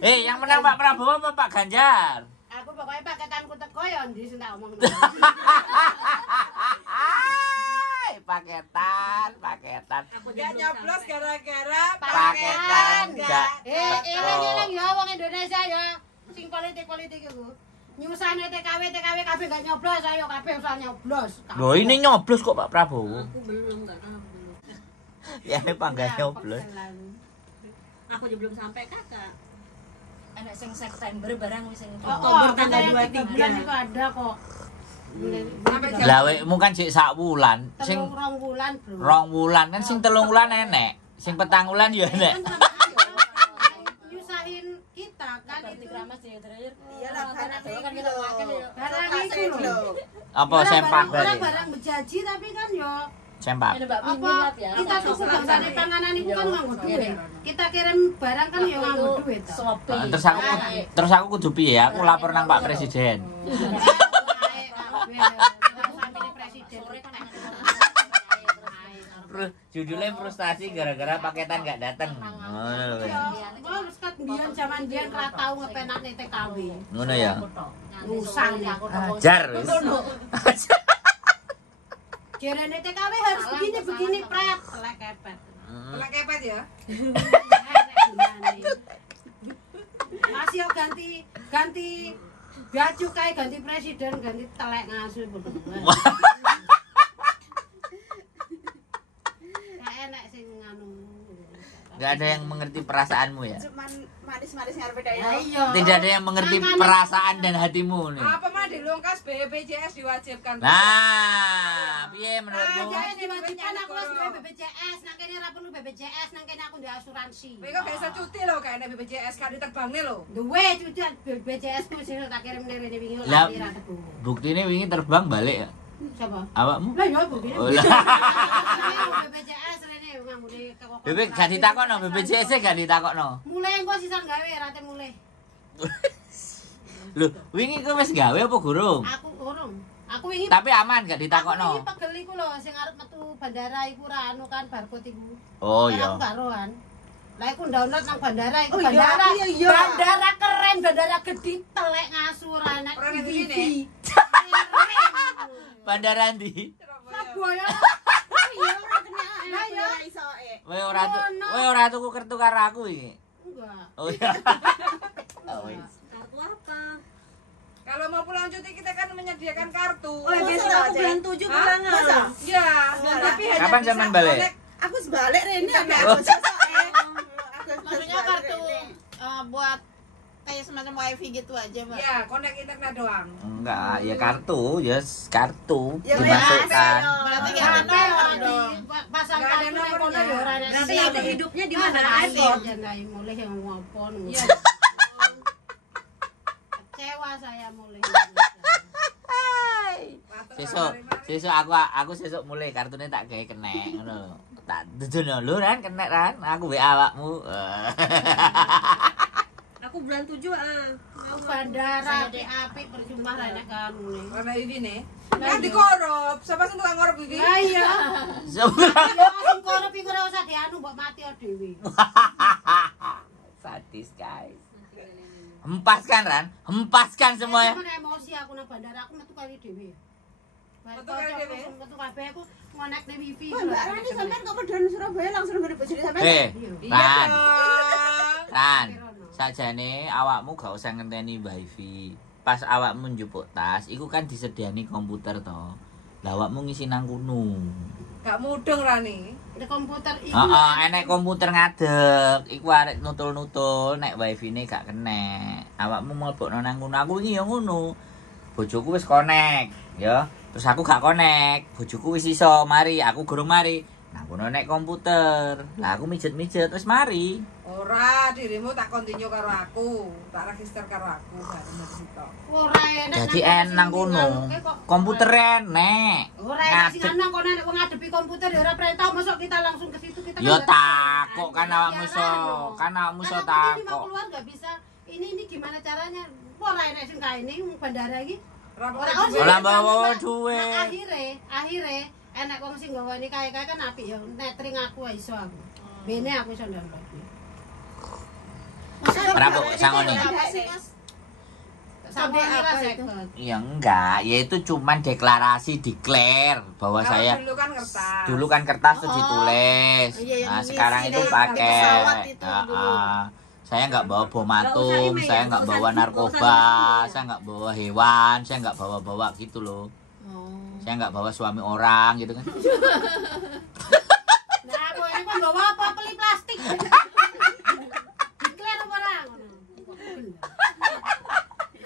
Yang menang Pak Prabowo apa Pak Ganjar? Aku pokoknya paketanku teko ya ndi sing tak omong. Paketan. Aku gak nyoblos gara-gara Paketan enggak. Eleng ya wong Indonesia ya sing politik-politik iku. Nyusane TKW kabeh gak nyoblos, ayo kabeh usah nyoblos. Loh ini nyoblos kok Pak Prabowo. Aku belum enggak tahu belum. Ya enggak nyoblos. Aku juga belum sampai kakak. Anak sing September barang wis sing Oktober tanggal 23 bulan itu ada kok. Lah wekmu kan sik sak wulan, sing 2 bulan, Bro. 2 wulan kan sing 3 wulan enek, sing 4 wulan ya enek. Nyusahin kita kan itu drama sih terakhir. Iyalah barang kan kita makan ya. barang itu loh. Apa sempak Orang bare? barang bejaji tapi kan yo Sempak. Ini Mbak Mimin apa lah ya. kita tuku bangsane panganan itu kan nganggo duit. Kita kirim barang kan yo nganggo duit. Shopee. Terus aku kudu piye? Aku lapor nang Pak Presiden. Judulnya frustasi gara-gara paketan gak dateng. Ngono lho. Terus kan biyen zaman biyen ra tau ngepenakne TKW. Ngono ya. Usang ya. Ajar wis. Jarene TKW harus begini pret, telek kepet. Telek kepet ya. Masih yo ganti baju kae ganti presiden ganti telek ngasu berdua. Gak enak sing nganu. Gak ada yang mengerti perasaanmu ya. Cuman manis-manis ngarep beda ya. Iya. Tidak ada yang mengerti perasaan dan hatimu nih. Apa mah dilungkas BPJS diwajibkan. Nah, piye menurutmu? Jangan diwajibkan aku harus duwe BPJS, nang kene ra perlu BPJS, nang kene aku duwe asuransi. Kowe kok gak iso cuti lho kayak BPJS kan diterbangnya lho. Duwe cuci BPJS ku sing tak kirim rene wingi Lah, lagi ra ketemu. buktine wingi terbang balik ya. Siapa? Awakmu? Lah yo begini. Oh, lah. BPJS rene ngamune kok. Bebek gak ditakokno BPJS gak ditakokno. Mulai engko sisan gawe rate mulai. Lho, wingi kowe wis gawe apa gurung? Aku urung. Aku wingi Tapi aman gak Aku ditakokno. wingi pegel iku lho sing arep metu bandara iku ra anu kan barcode iku. Oh Kan iya. aku gak rohan. Lah aku download nang bandara iku Oh, iya, bandara. iya. Bandara keren, bandara gede telek ngasur anak Orang yang TV. begini. Bandara ndi? Surabaya. Iya ora kena. Lah ya. Kowe ora tuku kartu karo aku iki. Enggak. Oh iya. Oh, wis. Kartu apa? Kalau mau pulang cuti kita kan menyediakan kartu. Oh, besok aku bulan 7 pulang. Iya, tapi hanya Kapan bisa zaman balik? connect. Aku sebalik Rene sampai Oh. aku sesok. Maksudnya kartu buat kayak semacam wifi gitu aja, Mbak. Iya, connect internet doang. Enggak, ya kartu, kartu Ya, dimasukkan. Berarti Gak kayak ada nomor orang dong. pasang Nggak ada kartu nang kono nomornya. ya ora ada. Nanti ada hidupnya di mana aja. iPhone. Jangan mulai yang ngopo. Iya. Kecewa saya mulai. Sesuk aku sesuk mulai kartunya tak gawe kenek ngono lho. Tak dudono lho Ran kenek Ran, aku WA awakmu. Aku bulan 7 Bandara apik percuma ra nek kanu nih. Warna ini nih. Nanti korup. Siapa sih tukang korup ini? Lah iya. Sebelah Ya sing korup iku ora usah dianu mbok mati dhewe. sadis guys. Hempaskan Ran, hempaskan semuanya. Aku emosi aku nang bandara aku metu kali dhewe. Metu kali dhewe? Metu kabeh aku ngonek ning wifi. Mbak Rani sampean kok medhon Surabaya langsung ngene bojone sampean. Iya Ran, dong. Ran. Sajane awakmu gak usah ngenteni wifi. Pas awakmu njupuk tas, iku kan disediani komputer to. Lah awakmu ngisi nang kono. Gak mudeng Rani. Di komputer iku. Heeh, enek komputer ngadeg. Iku arek nutul-nutul nek wifi-ne gak kenek. Awakmu mlebokno nang kono. Aku iki ya ngono. Bojoku wis connect, ya. Terus aku gak connect. Bojoku wis iso mari, aku gurung mari. Nang kono nek komputer. Lah aku mijet-mijet wis mari. Ora, dirimu tak continue karo aku. Tak register karo aku bareng situ. Ora enak. Jadi enang kono. Komputer enek. Ora enak sing nang kono nek wong ngadepi komputer ya ora perintah mosok kita langsung ke situ kita. Ya takok kan awakmu iso, kan awakmu iso Ini mau takok. keluar enggak bisa. Ini gimana caranya? Ora enak sing kae ini bandara iki. Ora bawa duwe. Akhire enek wong sing gawa ini kae kan apik ya. Netring aku iso aku. Bene aku iso download. Berapa sangone? Sampai apa itu? Ya enggak, ya itu cuman deklarasi declare bahwa saya dulu kan kertas tuh ditulis. Nah, sekarang itu pakai. Saya nggak bawa bom atom, saya nggak bawa narkoba, saya nggak bawa hewan, saya nggak bawa gitu loh. Saya nggak bawa suami orang gitu kan. Nah, aku ini kan bawa apa? Beli plastik. Declare orang.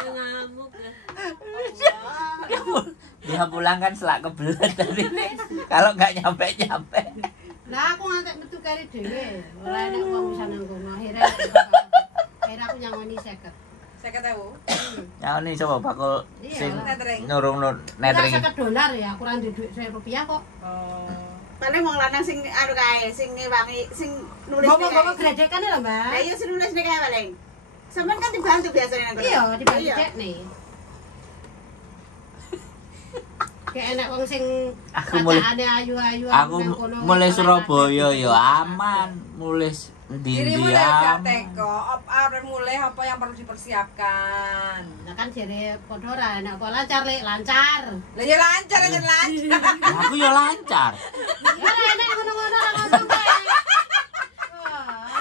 Ngamuk ya. Dia pulang kan selak kebelet tadi. Kalau nggak nyampe. Lah aku ngantek metu kari dhewe. Ora enek wong bisa nang kono. Akhirnya aku nyangoni 50. 50.000. Ya ini coba bakul sing Netring. nyurung Netring. netring. $50 ya, kurang di duit Rp1 kok. Oh. Paling wong lanang sing anu kae, sing ngewangi, sing nulis. Bawa-bawa gredekan lho, Mbak. Lah iya sing nulis nek kae paling. Sampeyan kan dibantu biasanya nang kono. Iya, dibantu cek nih. Kayak enek wong sing Aku mulai- bacaane ayu-ayu Aku nang kono. mulai Surabaya ya aman, mulai Dirimu ndi lek gak aman. teko, apa mulai apa yang perlu dipersiapkan. Nah kan jare padha ora enek apa lancar lek lancar. Lah ya lancar aja lancar. Ya, aku ya lancar. Ya ora enek ngono-ngono ora ngomong kae. Wah.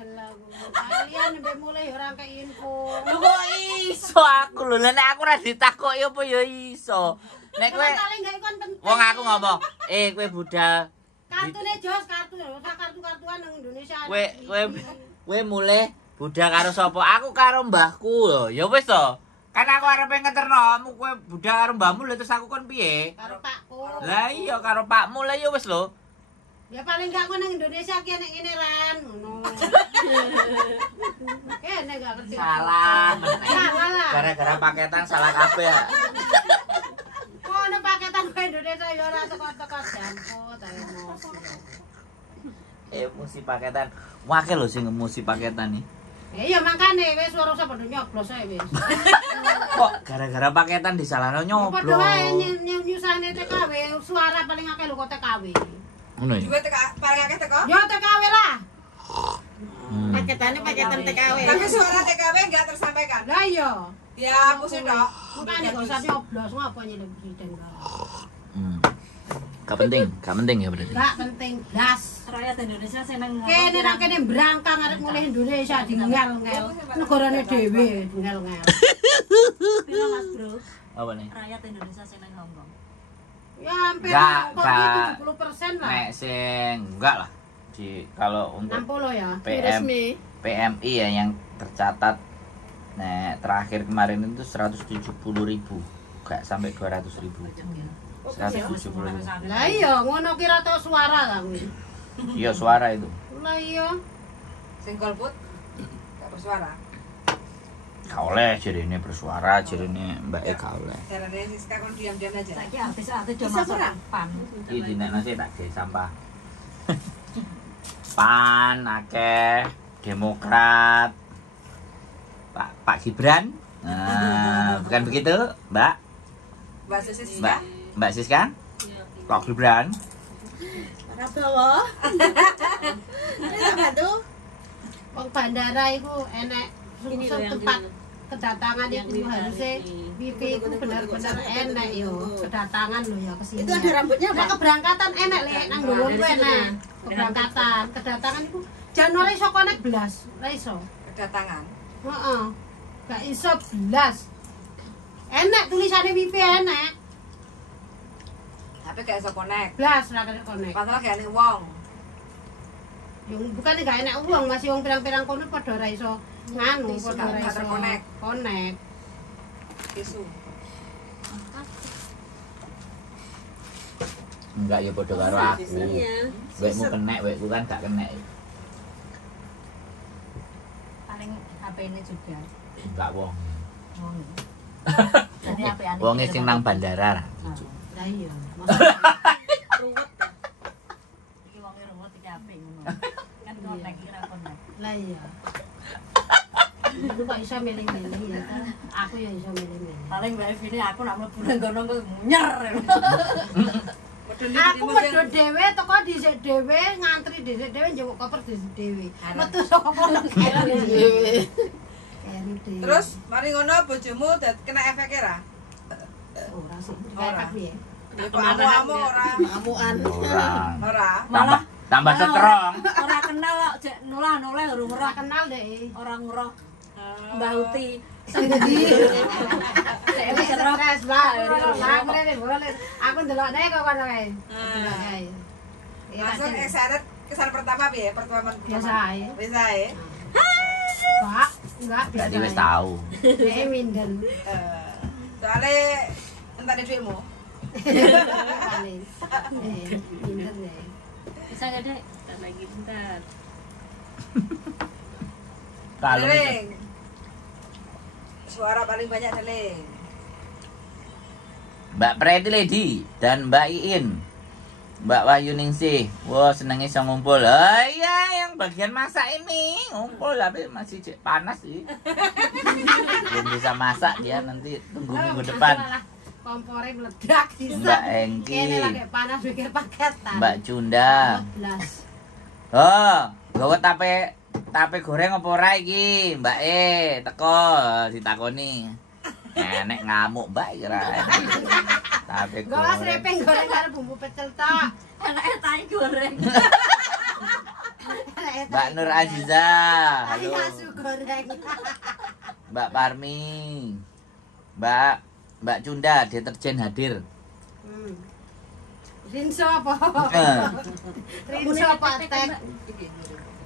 Gelagu. Kalian mbek mulai ora kei info. Kok iso aku lho, nek aku ora ditakoki apa ya iso. Nek kowe paling gak ikon penting. wong aku ngomong, kowe budal Kartune jos kartu lho, sak kartu-kartuan nang Indonesia. kowe mulai budal karo sapa? Aku karo mbahku lho. Ya wis to. Kan aku arepe ngeterno, kowe budal karo mbahmu lho terus aku kon piye? Karo pakku. Lah iya karo pakmu lah ya wis lho. Ya paling gak nang Indonesia ki nek ngene ran ngono. Kene gak ngerti. Salah. Salah lah. Gara-gara paketan salah kabeh ya. Ono paketan ke Indonesia ya ora teko-teko jampo ta emosi. Musi paketan. Wake lho sing musi paketan nih. Iya makane wis suara sapa nyoblos ae wis. Kok gara-gara paketan disalahno Padha nyoblos. wae nyusane TKW, suara paling akeh lho kok TKW. Ngono ya. Juga paling akeh teko. Ya TKW lah. Paketannya paketan TKW. Tapi suara TKW enggak tersampaikan. Lah iya. Ya, aku sih dok. Makane gak usah nyoblos ngapa nyeluk presiden. Gak penting ya berarti. Gak penting blas. Rakyat Indonesia seneng Kene ra kene brangkang arep mulih Indonesia dingel-ngel. Negarane dhewe dingel-ngel. Piro Mas Bro? Apa nih? Rakyat Indonesia seneng Hongkong. Ya hampir Enggak, kok enggak. 70% lah. Nek sing enggak lah. Kalau untuk 60 ya. PMI ya yang tercatat terakhir kemarin itu 170.000, gak sampai 200.000. 170.000. Lah iya ngono kira tau suara lah kuwi. Iya suara itu. Lah iya. Sing golput enggak bersuara. Gak oleh jadi ini bersuara, jadi ini Mbak Eka oleh. Jalannya Siska kon diam-diam aja. Saiki habis ate do masuk pan. Iki dina nasi tak gawe sampah. PAN akeh, Demokrat, Pak Gibran. Nah, bukan begitu, Mbak? Mbak Siska. Mbak Siska? Pak Gibran. Ora bawa. Ora bantu. Wong bandara iku enek tempat kedatangan itu harusnya wifi itu benar-benar enak yo kedatangan lo ya kesini. Itu ada rambutnya Nah, Pak. keberangkatan enak lek nang nggon ku enak. Keberangkatan, kedatangan itu Januari iso konek blas, ora iso. Kedatangan. Heeh. Gak iso blas. Enak tulisannya wifi enak. Tapi gak iso connect. Blas ora kena konek. Masalah gak enek wong. Yang bukan gak enak uang, masih wong pirang-pirang kono padha ora iso nganu, padha ora gak iso terkonek. konek. Isu. Enggak ya padha karo aku. Wekmu kena, wekku kan gak kena. Paling HP-ne juga. Enggak wong. Jadi HP-ane. Wonge sing nang bandara lah. Lah iya. Ruwet. Iki wonge ruwet iki HP ngono. Kan konek ora konek. Lah iya. Lu kok iso milih-milih ya. Aku ya iso milih-milih. Paling Mbak Evi ini aku nak mlebu nang kono kok munyer. Aku medhot dhewe teko dhisik dhewe, ngantri dhisik dhewe, njupuk koper dhisik dhewe. Metu saka kono dhewe. Terus mari ngono bojomu kena efek ra? Ora sih. Ora. Piye? Kamu ora. Amukan. Ora. Malah tambah setrong. Ora kenal kok cek nulah-nulah urung Ora ora kenal deh. orang ngeroh. Mbah Uti. Sendiri. Ini serap. Stres lah. Boleh. Aku ndelok nek kok kono kae. Ndelok kae. Langsung excited kesan pertama piye? Pertemuan Biasa ae. Biasa ya. Pak, enggak biasa. Jadi wis tahu. Nek minden. Soale entar duitmu. Paling. Minden deh. Bisa enggak, Dek? Tak lagi bentar. Kalau Deling. Suara paling banyak Deling. Mbak Pretty Lady dan Mbak Iin. Mbak Wahyu Ningsih. Wah, senengnya bisa ngumpul. Oh iya, yang bagian masak ini ngumpul tapi masih panas sih. Belum bisa masak dia, nanti tunggu minggu depan. Kompornya meledak sisa. Mbak Engki. Ini lagi panas bikin paketan. Mbak Cunda. 14. Oh, gawe tape goreng apa ora iki? Mbak teko ditakoni. Enek ngamuk Mbak kira. Tape Gak goreng. serepeng goreng karo bumbu pecel tok. Enake tai goreng. Mbak Nur Aziza. Halo. Asu goreng. Mbak Parmi. Mbak Cunda, deterjen hadir. Rinso apa? Rinso apa tek?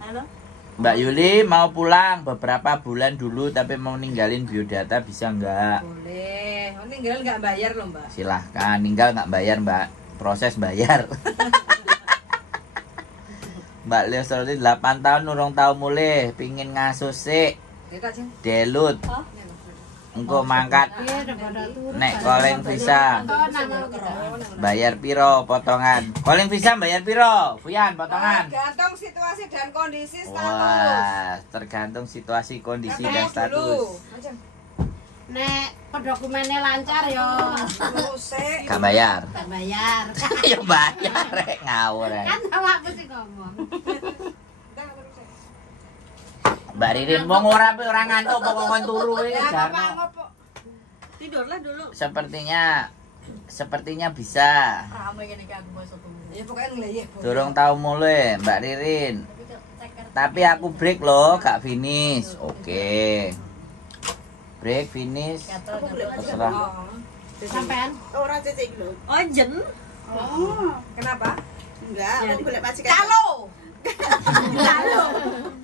Halo. Mbak Yuli mau pulang beberapa bulan dulu tapi mau ninggalin biodata bisa nggak? Boleh. Oh, tinggal enggak bayar loh, Mbak. Silahkan, ninggal nggak bayar Mbak. Proses bayar. Mbak Leo Soldi 8 tahun urung tau mulih, pingin ngasuh sik. Kita Cing. Delut. Engko mangkat. Iya, daripada turun. Nek calling visa. Bayar piro potongan? Calling visa bayar piro? Fuyan potongan. Tergantung situasi dan kondisi status. Wah, tergantung situasi, kondisi dan status. Nek dokumennya lancar yo. Sik. Gak bayar. Gak bayar. Ya bayar rek ngawur rek. Kan awakmu sih ngomong. Mbak Ririn wong ora ngantuk pokoknya turu iki Ya, jarno. ngopo? Tidurlah dulu. Sepertinya bisa. Rame ngene iki aku basa tunggu. Ya pokoknya ngeleyeh. Durung tau mulai Mbak Ririn. Tapi aku break loh, gak finish. Oke. Break finish. Terserah. Sampean Ora cecek lho. Oh, jen. Oh, Kenapa? enggak, aku golek majikan. Calo.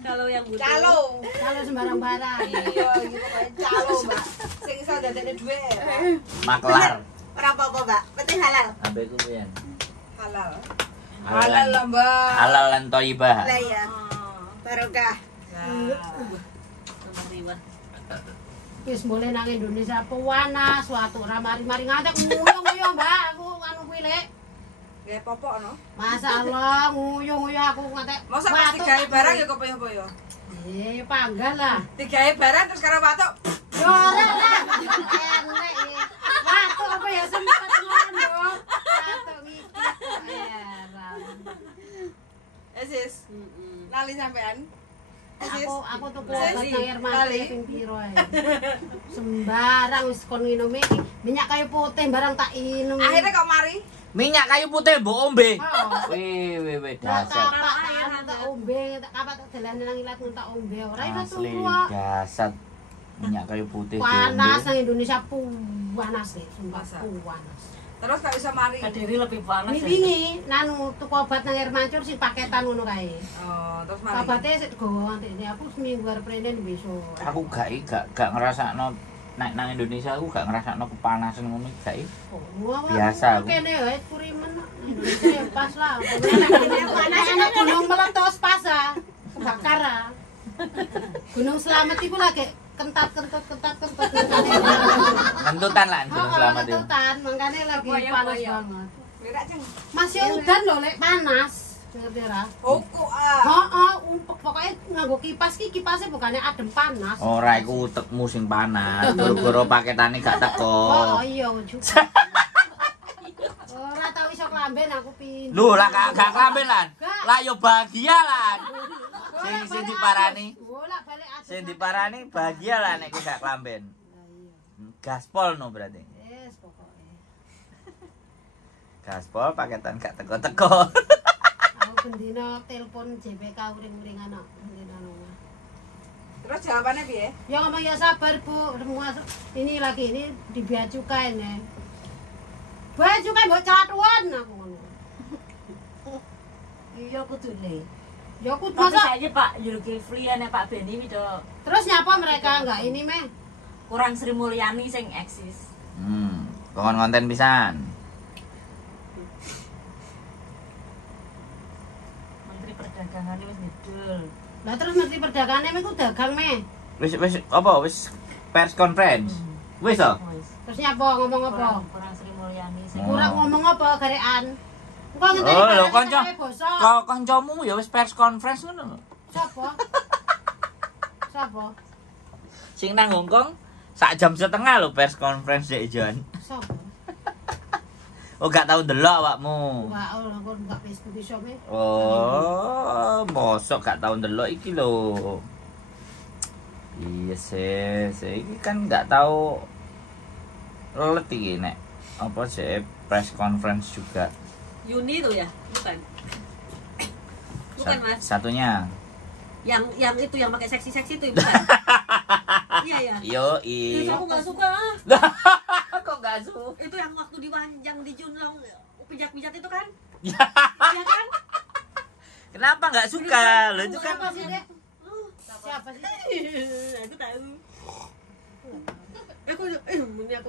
Kalau yang butuh. Calo. kalau sembarang barang. Iya, gitu kayak calo, Mbak. Sing iso dadekne dhuwit. Maklar. Ora apa-apa, Mbak. Penting halal. Ambek ku pian? Halal. Halal lah, Mbak. Halal lan thayyibah. Lah ya. Barokah. Wis mulai nang Indonesia panas, suatu ora mari-mari ngatek nguyuh-nguyuh Mbak, aku anu kuwi lek. Gawe popok no. Masalah nguyuh-nguyuh aku ngatek. Masa pas digawe barang ya kepoyo-poyo. Panggal lah. Digawe barang terus karo watuk. Yo ora lah. Enek iki. Watuk apa ya sempet ngono. Watuk mikir kok heran. Sis. Lali sampean. Aku tuku obat nang air mati ping piro ae. Sembarang wis kon minum iki minyak kayu putih barang tak inum. Akhirnya kok mari. Minyak kayu putih mbok ombe. Oh. Wih Dasar dasar. tak ombe, tak kapak tak dalane nang ilat tak ombe. Ora iso Asli turu. kok. dasar. Minyak kayu putih Panas diombe. nang Indonesia panas sih, sumpah Masa? panas. Terus gak bisa mari. Kadiri lebih panas. Ini wingi nanu tuku obat nang air mancur sing paketan ngono kae. Oh, terus mari. Obatnya sik gowo antene aku seminggu arep rene besok. Aku gak ngrasakno nek nang Indonesia aku gak ngrasakno kepanasan ngono gak. Biasa aku. Kene wae kurimen Indonesia ya pas lah. Enak gunung meletus pas ah. Kebakar ah. Gunung Slamet iku lagi kentat-kentut. Nentutan lah gunung selamat itu. Kentutan, makanya lagi panas banget. Wirak Ceng. Masih udan loh lek panas. Ngerti ora? Pokok Heeh, pokoknya nganggo kipas ki kipasnya bukannya adem panas. Ora iku utekmu sing panas. Gara-gara paketane gak teko. Oh iya juga. Ora tau iso klamben aku pin. Lho, lah gak klamben lan. Gak. Lah yo bahagia lan. Sing diparani. Bolak balik adem. Sing diparani bahagia lah nek gak klamben. Lah iya. Gaspol no berarti. Yes pokoknya. Gaspol paketan gak teko-teko. Aku bendina telepon JPK uring-uringan kok. Bendina ngomong. Terus jawabannya piye? Ya ngomong ya sabar Bu, semua ini lagi ini di bea cukai nih. Bea cukai mbok catuan aku ngono. Iya kudune. Ya aku Masa masa saja Pak Zulkifli nek Pak Beni itu terus nyapa mereka enggak ini meh. kurang Sri Mulyani sing eksis. Kongon konten pisan. Menteri Perdagangan wis ngidul. Lah terus Menteri Perdagangan meh ku dagang meh. Wis apa wis pers conference. Wis to? Wis. Terus nyapa ngomong apa? Kurang Sri Mulyani sing Kurang ngomong apa garekan? Kok ngenteni Oh, lho, barang kanca. sampe bosok. Kok kancamu ya wis pers conference ngono. Sopo? Sopo? Sing nang Hongkong sak jam setengah lho pers conference Dek Jon. Sopo? Oh gak tau ndelok awakmu. Wah, aku enggak Facebook iso meh. Oh, mosok gak tau ndelok iki lho. Iya sih, iki kan gak tau lelet iki nek apa sih press conference juga. Yuni tuh ya? Bukan. Bukan Mas. Satunya. Yang itu yang pakai seksi-seksi itu bukan. Iya ya. Yo Itu aku enggak suka. Kok gak suka? Itu yang waktu diwanjang di Junlong pijat-pijat itu kan? Iya kan? Kenapa gak suka? Lo itu kan Siapa sih, Dek? Siapa sih? Aku tahu. Aku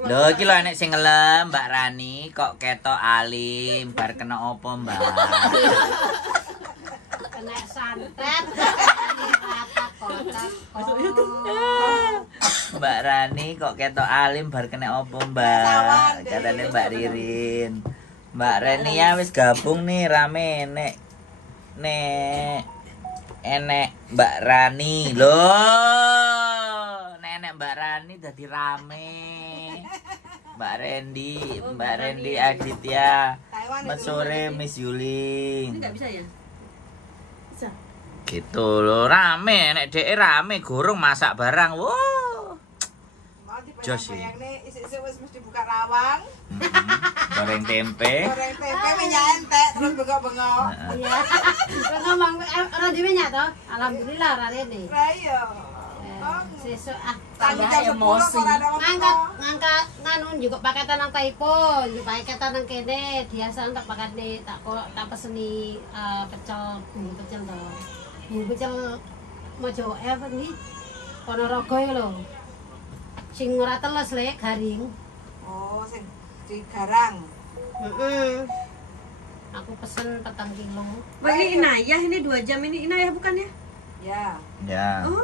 Lho iki lho nek sing ngelem Mbak Rani kok ketok alim bar kena opo Mbak? Kena santet. Kotak-kotak. Mbak Rani kok ketok alim bar kena opo Mbak? Katanya Mbak Ririn. Mbak Renia wis gabung nih rame nek enek Mbak Rani loh. Nenek Mbak Rani dadi rame. Mbak Rendi Aditya. Selamat sore Miss Yuling. Ini enggak bisa ya? Bisa. Gitu loh, rame nek dhek rame gorong masak barang. Wow. Jos ya. Bayang-bayang isi-isi wis mesti buka rawang, Goreng tempe. goreng tempe minyak entek terus bengok-bengok. Iya. Kok ngomong ora diminyak to? Alhamdulillah ora rene. Lah iya. Sesuk Tanggal Tambah jam 10 emosi. kok ada ngangkat nganu juga paketan nang Taipo, juga paketan nang kene, biasa tak pakane tak peseni pecel bumbu pecel to. Bumbu pecel mojo apa nih? Ponorogo iki lho. Sing ora teles lek garing. Oh, sing digarang. Heeh. Aku pesen 4 kilo. Wah, ini Inayah, ini 2 jam ini Inayah bukan ya? Ya. Ya. Oh,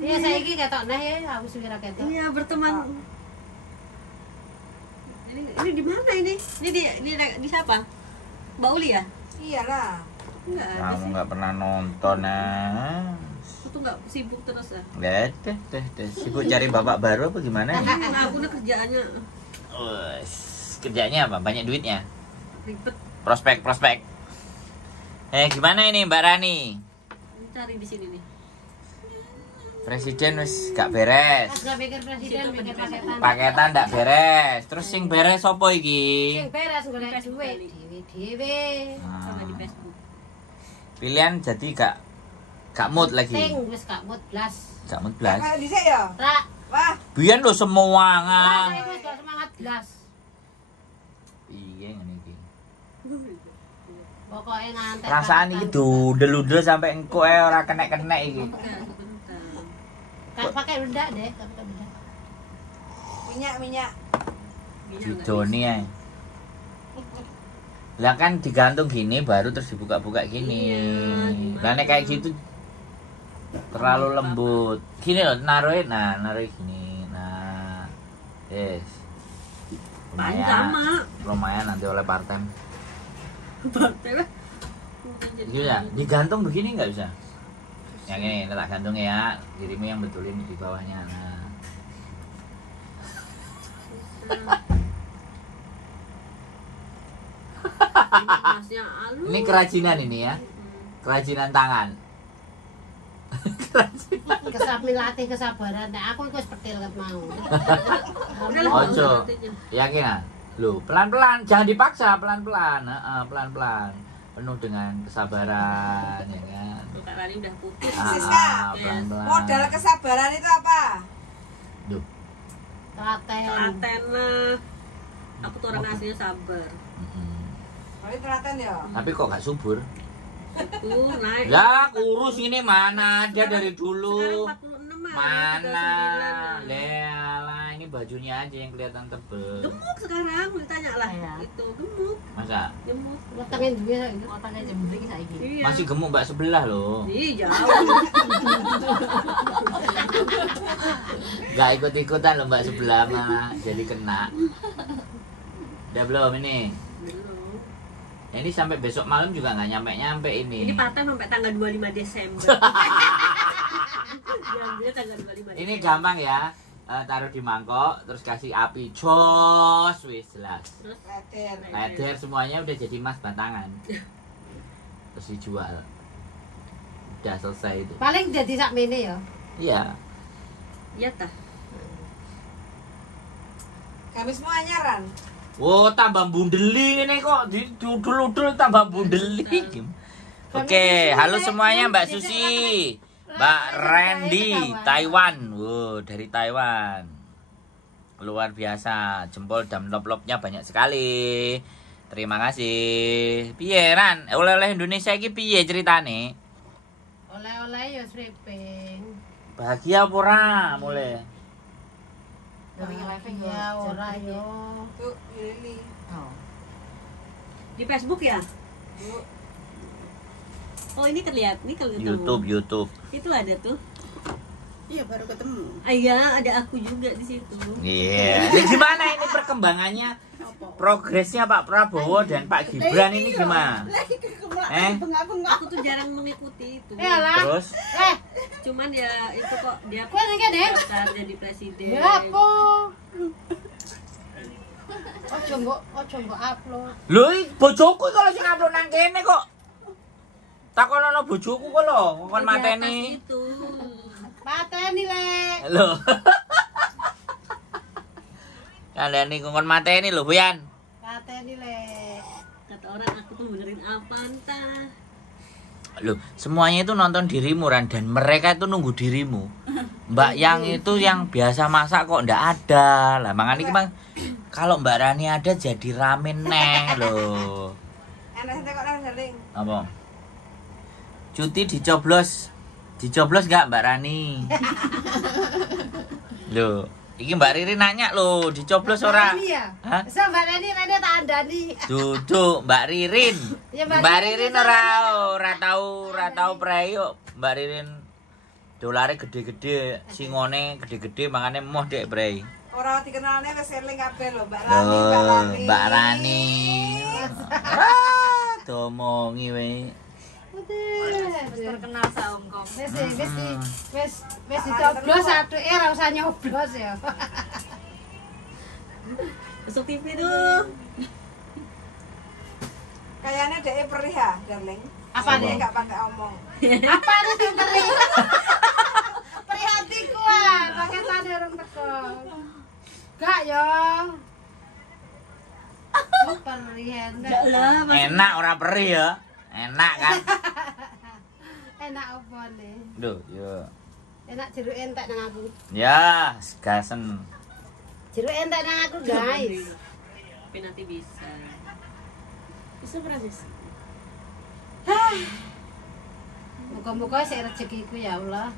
Iya saiki ketok nah ya, aku suwira ketok. iya berteman. Ini di mana ini? Ini di siapa? Mbak Uli ya? Iyalah. Enggak ada Kamu sih. nggak pernah nonton Aku tuh enggak sibuk terus ya. Deh. Sibuk cari bapak baru apa gimana? Nah, aku udah kerjaannya Wes, kerjanya apa? Banyak duitnya. ribet. Prospek. Gimana ini Mbak Rani? Cari di sini nih. Presiden wis gak beres. Pas gak pikir presiden mikir paketan. Paketan ndak beres. Terus sing beres sopo iki? Sing beres golek duit dhewe-dhewe. Sama di Ah, Facebook. pilihan jadi gak mood lagi. Sing wis gak mood blas. Gak mood blas. Kayak dhisik ya? Ra, Wah, Biyen lo semua saya wis gak semangat blas. Iya ngene iki. Pokoknya ngantek. Perasaan iki dudel-dudel sampai engko ora kenek-kenek iki. Enggak, sebentar. Kan pakai rendah deh, kan pakai rendah. minyak. Minyak Di enggak Joni ae. Lah kan digantung gini baru terus dibuka-buka gini. Iya, Lah nek kayak gitu terlalu lembut. Gini loh, naruh gini. Nah. Yes. Panjang, Mak. Lumayan nanti oleh part time. bisa. Bisa, digantung begini nggak bisa? Yang ini letak gantung ya, dirimu yang betulin di bawahnya. Nah. Masnya alu. Ini kerajinan ini ya, kerajinan tangan. Kesapi latih kesabaran. Nah, aku ikut seperti yang mau. Ojo, yakin ah? Loh, pelan-pelan, jangan dipaksa, pelan-pelan, pelan-pelan, penuh dengan kesabaran, ya kan? Kak Rani udah putus. Siska, Pelan-pelan. modal kesabaran itu apa? Duh, Telaten. Telaten lah. Aku tuh orang aslinya sabar. Berarti telaten ya? tapi kok gak subur? Naik. Ya, kurus ini mana ada dari dulu. Sekarang 46 mah. Mana? 39. Lelah, ini bajunya aja yang kelihatan tebel. Gemuk sekarang, ditanya lah. Iya. Itu gemuk, Masa? gemuk. Utangin duit. Otaknya jembling saiki. Iya. Masih gemuk mbak sebelah loh. Ih, jauh. Gak ikut-ikutan loh mbak sebelah mah. Jadi kena. Udah belum ini? Belum. Ini sampai besok malam juga nggak nyampe ini. Ini part time sampai tanggal 25 Desember. Diambilnya tanggal 25 Desember. Ini gampang ya. Taruh di mangkok, terus kasih api, jos, wis jelas. Terus Leder. Leder semuanya udah jadi emas batangan. Terus dijual. Udah selesai itu. Paling jadi sak mene ya. Iya. iya tah. Gamismu anyaran. Wow, tambah bundeli ini kok dudul-udul tambah bundeli. Oke, halo semuanya Mbak Susi, Mbak Randy, Taiwan. Wow, dari Taiwan. Luar biasa, jempol dan lop-lopnya banyak sekali. Terima kasih. Piye Ran, oleh-oleh Indonesia iki piye ceritane? Oleh-oleh ya sreping. Bahagia apa ora mulai? Ya ora yo. Tuh, Lili. Di Facebook ya? Tuh, Oh, ini terlihat, ini kalau YouTube. Itu ada tuh. Iya baru ketemu. Iya, ada aku juga di situ. Iya. Ini gimana ini perkembangannya? Progresnya Pak Prabowo dan Pak Gibran ini gimana? Bengak-bengak. Aku tuh jarang mengikuti itu. Ya lah. Terus Cuman ya itu kok dia Kowe nang kene. daftar jadi presiden. Ya apa? Ojo mbok upload. lho bojoku kalau sing upload nang kene kok. Takonono bojoku kok lho, kon Di atas mateni. itu. Pateni lek. Lho. Kalian ini kon mateni lho, Buyan. Pateni lek. Kata orang aku tuh benerin apa entah. Loh, semuanya itu nonton dirimu Ran dan mereka itu nunggu dirimu. Mbak yang itu yang biasa masak kok ndak ada. Lah makanya iki Bang kalau Mbak Rani ada jadi rame neh loh. enak sing kok nang jaring. Apa? Cuti dicoblos. Dicoblos enggak Mbak Rani? Loh, iki Mbak Riri nanya loh, dicoblos ora? Iya. Hah? So Mbak Rani tak andani. Duduk Mbak Ririn. Ya, Mbak Ririn ora tahu preyo. Mbak Ririn dolare gede-gede, singone gede-gede makane moh dek prei. Ora dikenalne wis eling kabeh lho, Mbak Rani, Mbak Rani. Mbak Rani. Ah, domongi we. Terkenal saungkong. Wis dicoblos atuke ora usah nyoblos ya. Masuk TV tuh. Kayaknya dhek perih ya, darling. Apa Dia nih? enggak pakai omong. Apa nih sing perih? Perih hatiku ah, paketan orang teko. Gak yo. Perih Enggak lah, Enak ora perih ya? Enak kan? Enak apa nih? Duh, yo. Enak jeruk entek nang aku. Ya, gasen. Jeruk entek nang aku, guys. tapi nanti bisa. Bisa Francis. Muga-muga sik rezekiku ya Allah.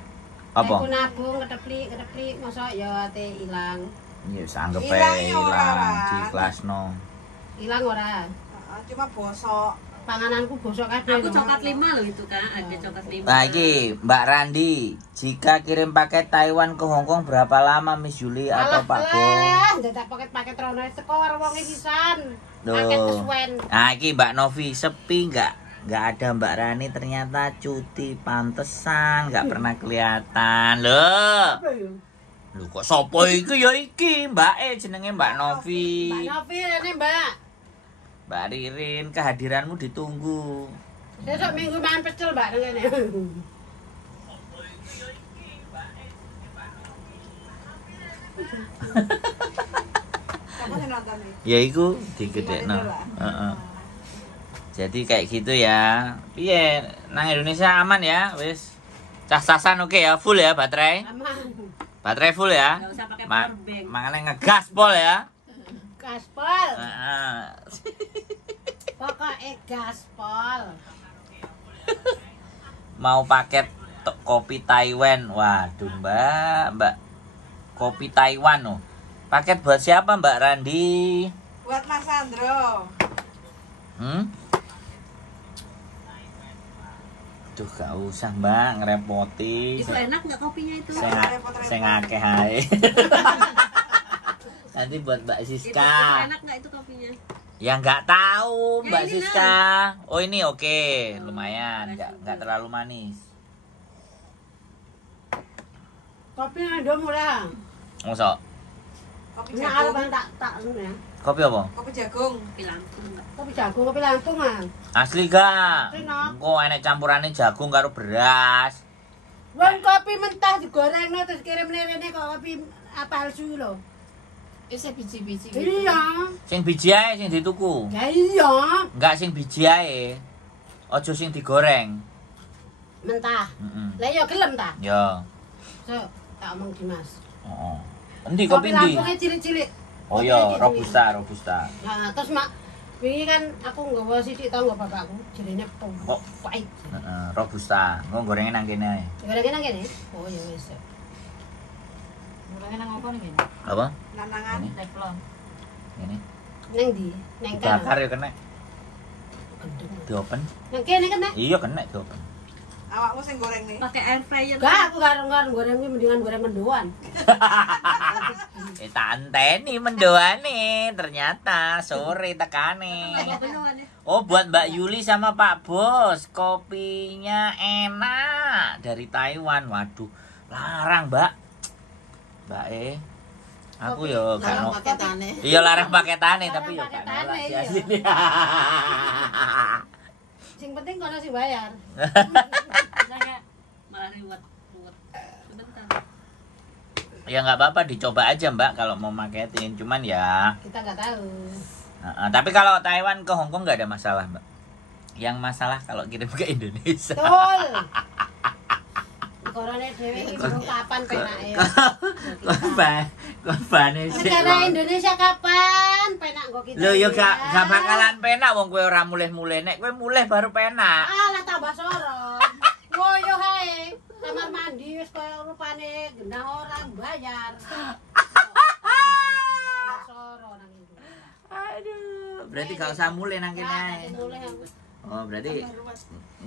Apa? Aku nabung keteplik mosok ya ate ilang. Ya sanggep Ilang ae ya ora, ilang Ran. diikhlasno. Ilang ora? Heeh, cuma bosok. Pangananku bosok kabeh. Aku coklat 5 loh itu Kak, ada coklat 5. Nah, iki Mbak Randi, jika kirim paket Taiwan ke Hong Kong berapa lama Miss Juli atau Pak Bo? Dadak paket-paket rono teko karo wong sisan. Duh. Paket kesuwen. Nah, iki Mbak Novi sepi enggak? nggak ada Mbak Rani ternyata cuti, pantesan nggak pernah kelihatan loh. Lu kok sopo iku ya iki Mbak jenenge Mbak Novi. Mbak Novi ini Mbak. Mbak Ririn, kehadiranmu ditunggu. Besok minggu makan pecel Mbak dengan ini. Kamu sing nonton nih. Ya iku digedekno. Heeh. Jadi kayak gitu ya. Piye nang Indonesia aman ya, wis. Cas-casan oke ya, full ya baterai. Aman. Baterai full ya. Nggak usah pakai Ma power bank. Makanya ngegas pol ya. Gaspol. Heeh. Pokoknya gaspol. Mau paket kopi Taiwan. Waduh, Mbak. Kopi Taiwan loh. Paket buat siapa Mbak Randi? Buat Mas Sandro. Duh, gak usah Mbak, ngerepoti. Itu enak nggak kopinya itu? Saya ngakeh hai. Nanti buat Mbak Itu Siska. enak nggak itu kopinya? Ya nggak tahu Ya, Mbak ini Siska. Oh ini oke, lumayan, nggak terlalu manis. Kopi ada murah. Masa? Kopi Ini ada jagung. tak ya. Kopi apa? Kopi jagung. Kopi langsung nggak? Kopi jagung, kopi langsung ah. Asli gak? Asli, no. Kok enek campurannya jagung karo beras. Wong kopi mentah digoreng terus kirim rene kok kopi palsu lho. Isi biji-biji. Iya. Sing biji ae sing dituku. Ya iya. Enggak sing biji ae. Ojo sing digoreng. Mentah. Heeh. Lah ya gelem ta? Ya. So, tak omong Dimas. Heeh. Endi kopi ndi? Lampungnya cilik-cilik. Oh iya, robusta. Nah, terus mak wingi kan aku nggawa sithik tau nggo bapakku jenenge Kok? pahit. Heeh, robusta. Nggo gorengnya nang kene ae. Gorengnya nang kene. Oh ya wis. Mulanya nang apa nih? Apa? Lanangan. Ini. Teflon. Ini. Nang ndi? Nang Bakar kene. ya kena. Diopen. Nang kene kene. Iya kena diopen. Awakmu sing goreng nih. Pakai air fryer. Enggak, aku karo goreng kuwi mendingan goreng mendoan. Tak anteni mendoane ternyata sore tekane. Oh buat Mbak Yuli sama Pak Bos, kopinya enak dari Taiwan. Waduh, larang Mbak. Mbak aku yo gak Larang no. paketane. Iya larang paketane Larang tapi yo gak paketane, nolak sih iya. asline. Sing penting kono sing bayar. Saya malah rewet. Sebentar. Ya nggak apa-apa dicoba aja Mbak kalau mau maketin. Cuman ya Kita enggak tahu. tapi kalau Taiwan ke Hong Kong nggak ada masalah Mbak. Yang masalah kalau kirim ke Indonesia. Betul. Korone dhewe iki mung kapan penake. Korbane sih. Negara Indonesia kapan penak kok kita. Lho yo gak bakalan penak wong kowe ora mulih-mulih. Nek kowe mulih baru penak. Alah tambah soro. Ngoyo hae. Kamar mandi wis koyo rupane genah orang bayar. Tambah soro nang Indonesia. Aduh, berarti gak usah mulih nang kene Ya, ae. nanti mulai aku. Oh, berarti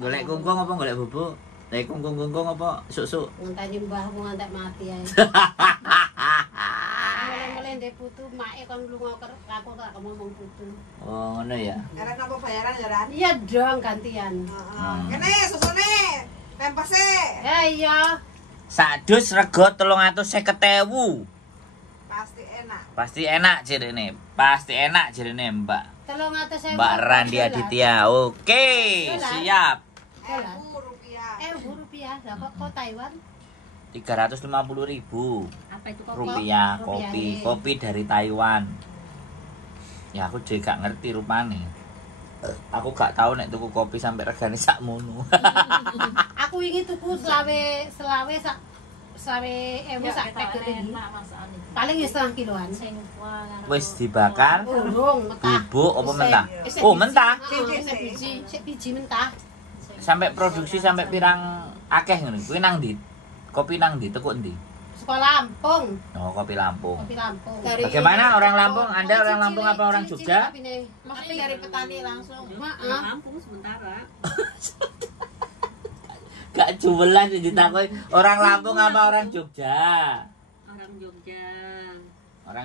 golek kungkung apa golek bubuk? Kungkung apa susuk? Ngenteni mbahmu ngantek mati ae. Mulai-mulai ndek putu make kon lunga aku tak ngomong putu. Oh, ngono ya. Karena apa bayaran ya Ran? Iya dong gantian. Heeh. Kene susune. Pempese. Ya iya. Sak dus rego 350.000. Pasti enak. Pasti enak jirene. Pasti enak jirene, Mbak. 300.000. Mbak Randi Aditya. Oke, siap. Rupiah. Lah kok Taiwan? 350.000 Apa itu kopi? rupiah Rupiah. kopi dari Taiwan. Ya aku juga gak ngerti rupane. Aku gak tahu nek tuku kopi sampai regane sakmono. Aku ingin tuku selawe sak ewu sak pek gede. Paling ya setengah kiloan. Wis dibakar, Urung mentah. bubuk apa mentah? Oh, mentah. Sik biji mentah. Sampai produksi sampai pirang akeh ngono. Kuwi nang ndi? Kopi nang ndi? Tekuk ndi? Sekolah Lampung. Oh, kopi Lampung. Kopi Lampung. Bagaimana orang Lampung? Anda orang Lampung apa orang Jogja? Maksudnya dari petani langsung. Di Lampung sementara. Gak juwelan ditakoki orang Lampung apa orang Jogja? Orang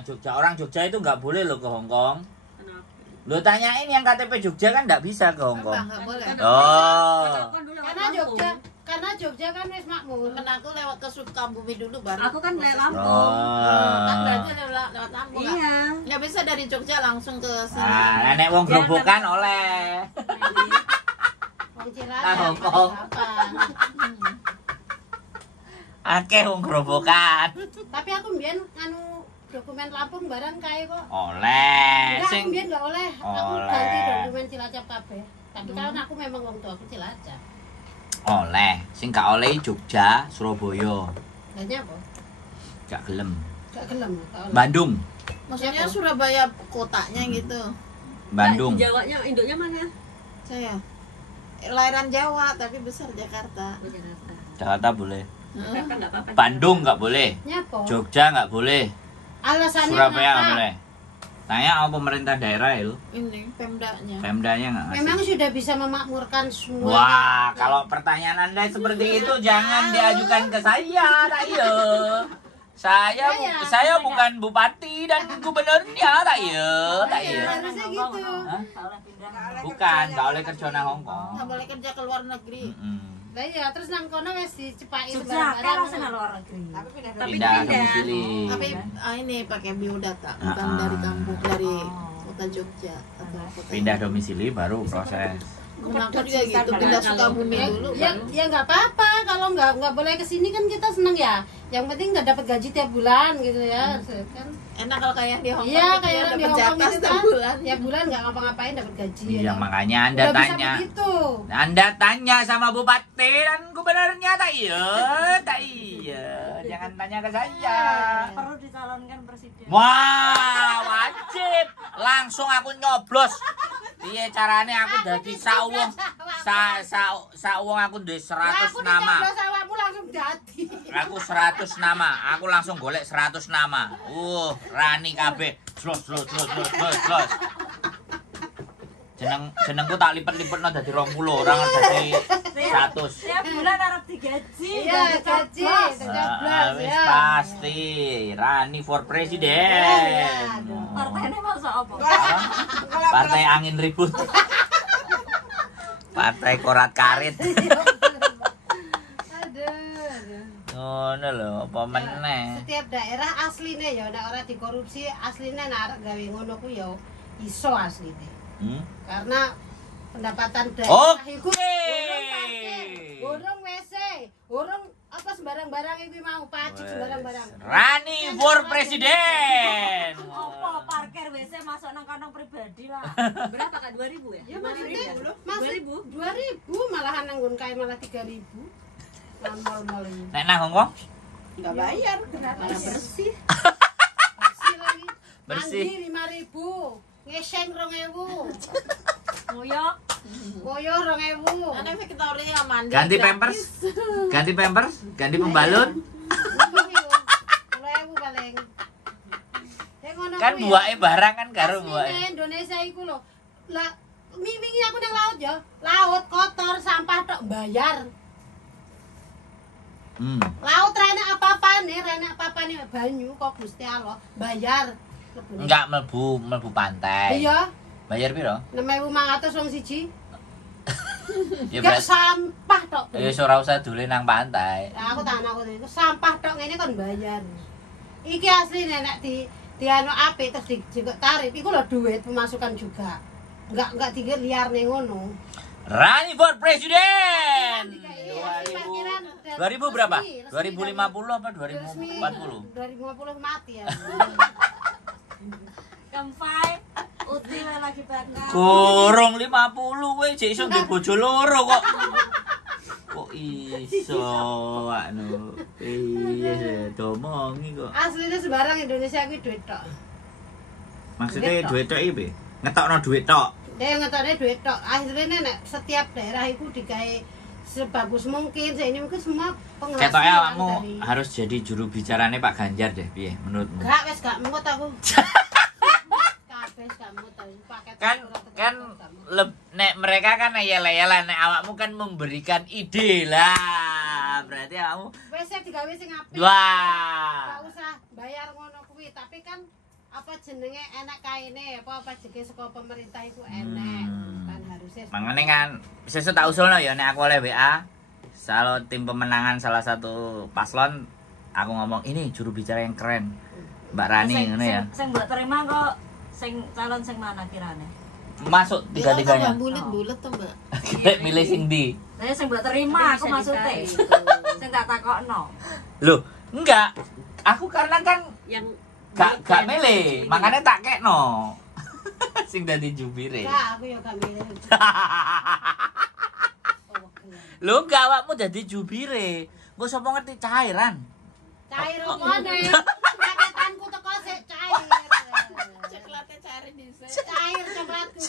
Jogja. Orang Jogja itu nggak boleh loh ke Hong Kong. Kenapa? Lo tanyain yang KTP Jogja kan nggak bisa ke Hongkong. Enggak boleh. Oh. Kan dulu lewat Karena Lampung. Jogja kan wis makmur. Kan aku lewat ke Sukabumi dulu baru. Aku kan lewat Lampung. Kan Oh. berarti lewat Lampung. Iya. Nggak bisa dari Jogja langsung ke sini. Ah, nenek wong grobokan oleh. Wong Nah, Cilacap. Hongkong. Akeh wong grobokan. Tapi aku mbiyen anu dokumen Lampung barang kae kok. Oleh. Enggak, Sing mbiyen enggak oleh. Aku Oleh. ganti dokumen Cilacap kabeh. Tapi kan aku memang wong tua aku Cilacap. oleh. Sing gak oleh Jogja, Surabaya. Lah nyapa? Gak gelem. Gak gelem, gak oleh. Bandung. Maksudnya Surabaya kotanya gitu. Bandung. Jawanya, induknya mana? Saya lahiran Jawa tapi besar Jakarta. Oh, Jakarta. Jakarta boleh. Jakarta nggak apa-apa. Bandung nggak boleh. Nyapa? Jogja nggak boleh. Alasannya Surabaya nggak kenapa? boleh. Tanya sama pemerintah daerah ya lu. Ini Pemdanya. Pemdanya nggak ngasih. Memang sudah bisa memakmurkan semua. Wah, kalau pertanyaan Anda seperti itu jangan diajukan ke saya, tak iya. Saya bukan bupati dan gubernurnya, tak iya, tak iya. Harusnya gitu. Hah? Salah pindah. Bukan, nggak oleh kerja nang Hongkong. Nggak boleh kerja ke luar negeri. Lah iya, terus nang kono wis dicepaki Jogja kan langsung barang-barang. luar negeri. Tapi pindah Tapi Pindah pindah. domisili. Tapi ini pakai biodata, bukan Ah. dari kampung, dari kota Jogja atau kota. Pindah domisili baru proses. Kenapa juga gitu? Pindah Sukabumi dulu. Ya, baru. ya nggak apa-apa kalau nggak boleh kesini kan kita seneng ya. Yang penting nggak dapat gaji tiap bulan gitu ya. Kan? Enak kalau kayak di Hongkong. Iya gitu kayak ya, yang di dapat Hongkong jatah gitu setiap kan. bulan. Tiap bulan nggak ngapa-ngapain dapat gaji. Iya, ya. makanya Anda Udah bisa tanya. begitu. Anda tanya sama bupati dan gubernurnya, tak iya, tak iya. Jangan tanya ke saya. Perlu dicalonkan presiden. Wah, wajib. Langsung aku nyoblos. Piye carane aku dadi sawung sawung aku duwe 100 Aku nama. dicoblos awakmu langsung dadi. Aku 100 nama. Aku langsung golek 100 nama. Rani kabeh. Jos. Jenengku tak lipet-lipetno dadi 20, orang dadi 100. Tiap bulan harus digaji. Iya, gaji, Ah, 13 wis ya. pasti Rani for presiden. Partainya masuk apa? Partai angin ribut. Partai korat karit. Aduh. Ngono lho, apa meneh? Setiap daerah aslinya ya nek ora dikorupsi aslinya nek gawe ngono ku ya iso asline. Karena pendapatan daerah iku urung WC, urung apa sembarang-barang iku mau pajak sembarang-barang. Rani for presiden. Apa parkir WC masuk nang kantong pribadi lah. Berapa Kak? 2000 ya? Ya maksudnya 2000. 2000 malahan nanggon kae malah 3000. Mal-mal ini. Nek nang Hongkong Enggak bayar. Malah bersih. Bersih lagi. Bersih. Mandi 5.000. Ngeseng 2.000. Nguyok. Goyo 2.000. Ada Victoria mandi. ganti gratis. pampers, ganti pembalut. 10.000 paling. Ya ngono Kan kuwi ya. buake barang kan karo Asline buake. Indonesia iku lho. Lah wingi aku nang laut ya. Laut kotor, sampah tok bayar. Laut rene apa-apane banyu kok Gusti Allah bayar. Lebune. Enggak mlebu pantai. Iya, Bayar piro? 6.500 wong siji. Ya Gak berarti sampah tok. ya ora usah dolen nang pantai. Nah, aku tanah aku itu sampah tok ngene kon bayar. Iki asli nek di anu apik terus dijekuk tarif iku lho duit pemasukan juga. Enggak tiga liar ning ngono. Rani for presiden. 2000 2000 berapa? 2050 apa 2040? 2050 mati ya. Kempai. Uti lagi bakal. Kurung 50 kowe jek iso ndek bojo loro kok. Kok iso anu. Iya, domongi kok. Aslinya sembarang Indonesia kuwi duit tok. Maksudnya duit tok iki piye? Ngetokno duit tok. Dia ngetokne duit tok. Akhirnya nek setiap daerah itu digawe sebagus mungkin. Ini mungkin semua penghasilan Ketoknya awakmu dari harus jadi juru bicaranya Pak Ganjar deh, piye menurutmu? Gak wes gak mut aku. Kabeh gak mut aku paket. Kan nek mereka kan ayel-ayelan, nek awakmu kan memberikan ide lah. Berarti awakmu Wes digawe sing apik. wah. Gak usah bayar ngono kuwi, tapi kan apa jenenge enak kaine apa jenenge saka pemerintah iku enak kan harusnya. Makanya kan sesuk tak usulno ya nek aku oleh WA. Kalau tim pemenangan salah satu paslon aku ngomong ini juru bicara yang keren. Mbak Rani ngono ya. Sing mbok terima kok sing calon sing mana kirane? Masuk tiga-tiganya. Bulet-bulet to, Mbak. Milih sing ndi? Saya sing mbok terima aku maksudnya. Sing tak takokno. Loh, enggak. Aku karena kan Yang gak milih, makanya tak kekno. Sing dadi jubire. Enggak, aku ya gak milih. Lho, enggak awakmu dadi jubire. Engko sapa ngerti cairan. Cair opone? Paketanku teko sik cair. Coklatnya cari dhisik. Cair coklatku.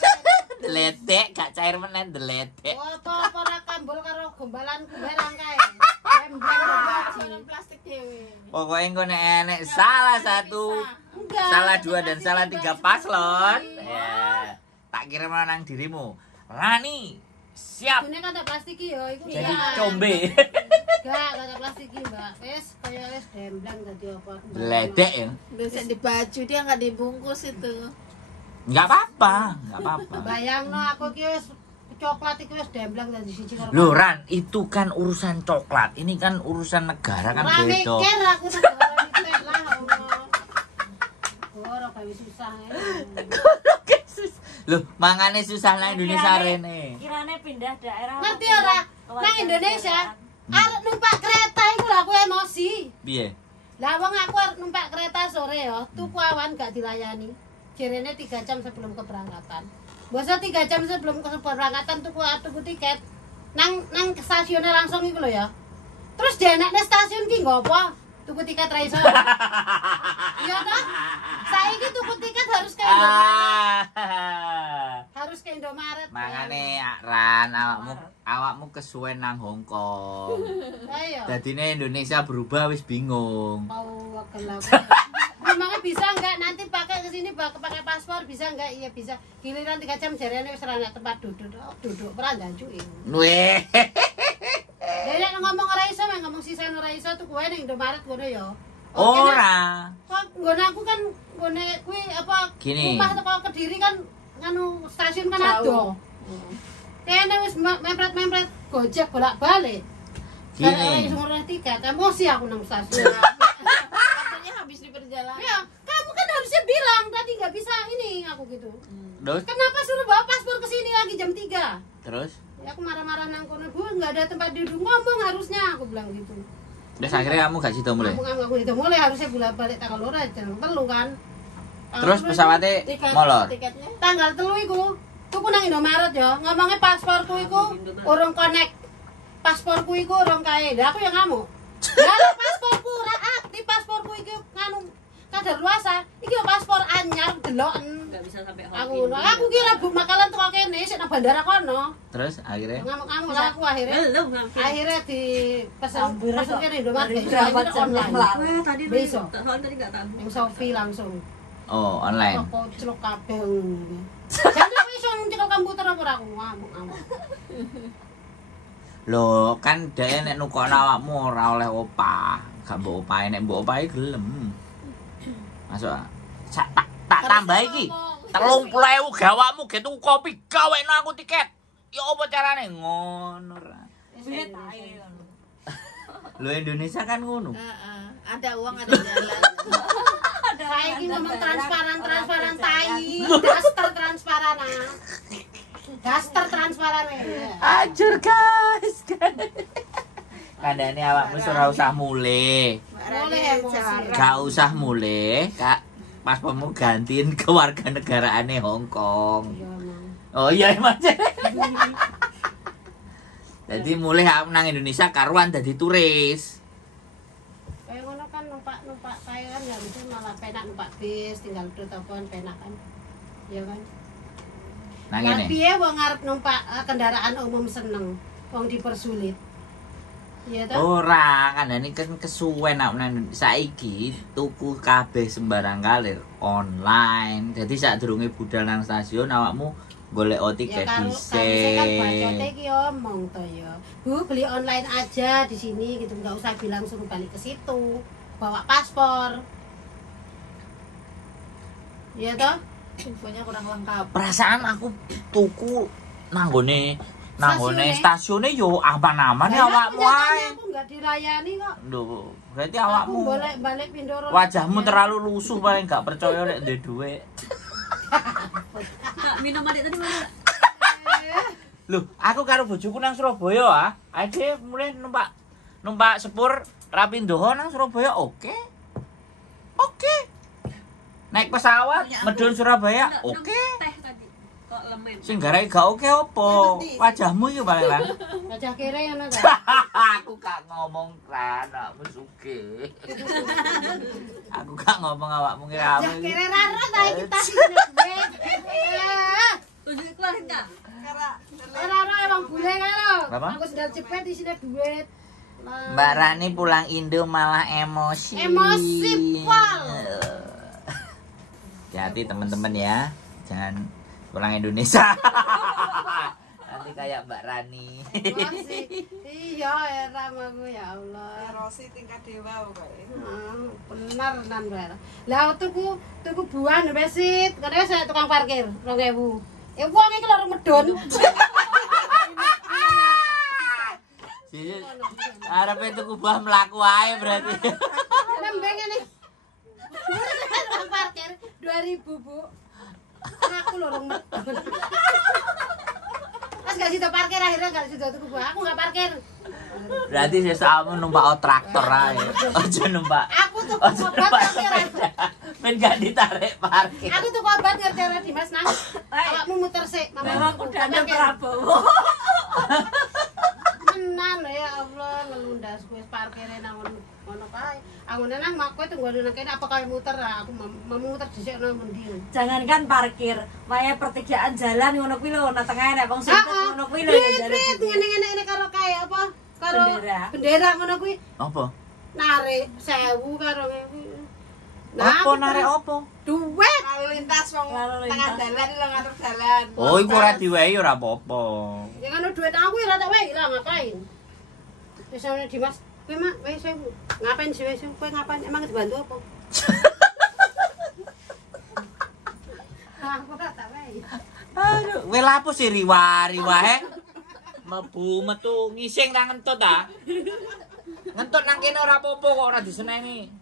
Deletek, gak cair meneh deletek. Apa ora kambul karo gombalanku barang kae. Gembleng Dalam plastik dhewe. Pokoknya engko nek enek salah satu, Enggak. salah dua dan salah tiga paslon, ya tak kirim nang dirimu. Rani, siap Ini kata plastik ya, iku jadi ya. combe. Enggak, kata plastik iki, Mbak. Wis kaya wis dembleng dadi apa. Ledek ya. Bisa di baju dia nggak dibungkus itu. Enggak apa-apa, enggak apa-apa. Bayangno aku iki wis coklat iki wis dembleng dadi siji karo. Loh Ran, itu kan urusan coklat. Ini kan urusan negara kan Ora beda. mikir aku negara mikir lah Allah. Ora gawe susah ya. Loh, mangane susah nang Indonesia rene. Kirane pindah daerah. Ngerti ora? Nang Indonesia arep numpak kereta iku lho aku emosi. Piye? Lah wong aku arep numpak kereta sore ya, tuku awan gak dilayani. Jerene 3 jam sebelum keberangkatan. Masa 3 jam sebelum keberangkatan tuku tiket. Nang stasiunnya langsung iku lho ya. Terus dienekne stasiun ki nggo apa? Tuku tiket ra iso. Iya toh? Saiki tuku tiket harus ke Indomaret. Harus ke Indomaret. Mangane Ran, awakmu kesuwen nang Hong Kong. Ayo. Dadine Indonesia berubah wis bingung. Mau wegel aku. Memangnya bisa enggak nanti pakai ke sini pakai paspor bisa enggak? Iya bisa. Giliran 3 jam jarene wis ora nek tempat duduk. Duduk ora ngancuki. Weh. Nek ngomong ora iso, ngomong sisan ora iso tuku wae ning Indomaret ngono ya. Ora. Kok nggone aku kan nggone kuwi apa Gini. rumah teko Kediri kan nganu stasiun kan Jauh. ado. Kene wis mempret-mempret Gojek bolak-balik. Gini. Karena iso ngurus tiket, emosi aku nang stasiun. Katanya habis di perjalanan. Ya, kamu kan harusnya bilang tadi nggak bisa ini aku gitu. Terus? Kenapa suruh bawa paspor ke sini lagi jam 3? Terus? Ya aku marah-marah nang kono, Bu, nggak ada tempat duduk ngomong harusnya aku bilang gitu. Terus akhirnya kamu gak sido mulai? Ngomong itu mulai harusnya bolak-balik tanggal loro jam 3 kan. Terus pesawatnya molor? Tiketnya Tanggal 3 iku tuku nang Indomaret ya. Ngomongnya pasporku iku urung connect. Pasporku iku urung kae. Lah aku yang ngamuk. Lah pasporku ora aktif, pasporku iki nganu kadaluarsa. Iki paspor anyar deloken. Enggak bisa sampai Aku kira bu makalan teko kene sik nang bandara kono. Terus akhirnya? Ngamuk-ngamuk lah aku akhirnya. belum hampir. Akhirnya di pesan kene Indomaret Berapa jam yang online. lalu? Tadi Besok. soalnya tadi enggak tahu. Yang Sofi langsung. Oh, online. Kok celok kabeh ngono. Jadi aku iso nyekel komputer apa ora aku ngamuk-ngamuk. Loh, kan dhek nek nukokno awakmu ora oleh opah. Gak mbok opahe nek mbok opahe gelem. Masuk. Tak tambah iki. 30.000 gawakmu ge tuku kopi, gawekno aku tiket. Ya apa carane ngono ra. Wis tak ae. Lho Indonesia kan ngono. ada uang ada jalan. Saiki ngomong transparan tai. Daster transparan ah. Daster transparan Ajur guys. Kandane awakmu ora usah mulih. Boleh emosi. Gak usah mulih, Kak. Paspormu gantiin ke warga negaraane Hong Kong. Iya, Mang. Oh iya emang. Jadi mulai aku nang Indonesia karuan dadi turis. Kayak ngono kan numpak kae kan harusnya malah penak numpak bis, tinggal duduk telepon penak kan. Iya kan? Nang Lah ngene. piye wong arep numpak kendaraan umum seneng, wong dipersulit. Iya toh? Ora, kandhane kan kesuwen aku nang saiki tuku kabeh sembarang kalir online. Jadi sadurunge budal nang stasiun awakmu golek tiket Saya kan dhisik. bacote iki omong to ya. Bu, beli online aja di sini gitu, nggak usah bilang suruh balik ke situ. Bawa paspor. Iya toh? Infonya kurang lengkap. Perasaan aku tuku nanggone stasiune yo aman-aman Lah, ya awakmu kenyataannya ae. aku nggak dilayani kok. Lho, berarti Aku awakmu balik Pindoro. wajahmu terlalu lusuh paling gak percaya nek duwe duit. Kak, minum adik tadi mana? Loh, aku karo bojoku nang Surabaya ah. Ade mulai numpak sepur Rapindoho nang Surabaya oke. Oke. Naik pesawat medun Surabaya Minum oke. teh tadi. Kok lemen? Sing garai gak oke opo? Wajahmu iki paling lan. Wajah kere ngono ta. Aku gak ngomong kan awakmu sugih. Aku gak ngomong awakmu kira Wajah awakmu. kere rara ta iki tas iki duit. Tunjuk keluarin Kak. Rara emang bule kan lo. Apa? Aku sendal cepet di sini duit. Lah. Mbak Rani pulang Indo malah emosi. Emosi, pol. Hati-hati teman-teman ya. Jangan pulang Indonesia. Nanti kayak Mbak Rani. Emosi. Iya, era aku ya Allah. Rosi tingkat dewa pokoknya. Bener nan bener. Lah tuku buah besit, karena saya tukang parkir 2000. Wong iki lho medun. Arepe tuku buah mlaku ae berarti. Nembeng ngene. Tukang parkir 2000, Bu. Aku lho medun. Pas gak sido parkir akhirnya gak sido tuku buah. Aku gak parkir. Berarti sesamu numpak traktor ae. Aja numpak. Aku tuku obat parkir. Men gak ditarik parkir. Aku tuku obat ngerti Dimas nang. Awakmu muter sik, Memang udah ada Prabowo. Tenan ya Allah, ngelundas wis parkire nang ngono kae. Aku nang kowe tunggu nang kene apa kae muter aku mau muter dhisik nang endi. Jangankan parkir, wae pertigaan jalan ngono kuwi lho, nang tengah nek wong sinten ngono kuwi lho ya jare. Ngene karo kae apa? Karo Bendera. bendera ngono kuwi. Apa? Narik 1000 karo ngene. Apa narik apa? Duit. Lalu lintas wong Lalu tengah lintas. dalan lho ngatur dalan. Oh, iku ora diwehi ora apa-apa. Ya kan duit aku ora tak wae lah ngapain. Wis ana Dimas, kowe mak wis ngapain sih wis kowe ngapain emang dibantu apa? Aku ora tak wae. Aduh, kowe lapo sih riwahe? Mebu metu ngising nang ngentut ta? Ngentut nang kene ora apa-apa kok ora diseneni.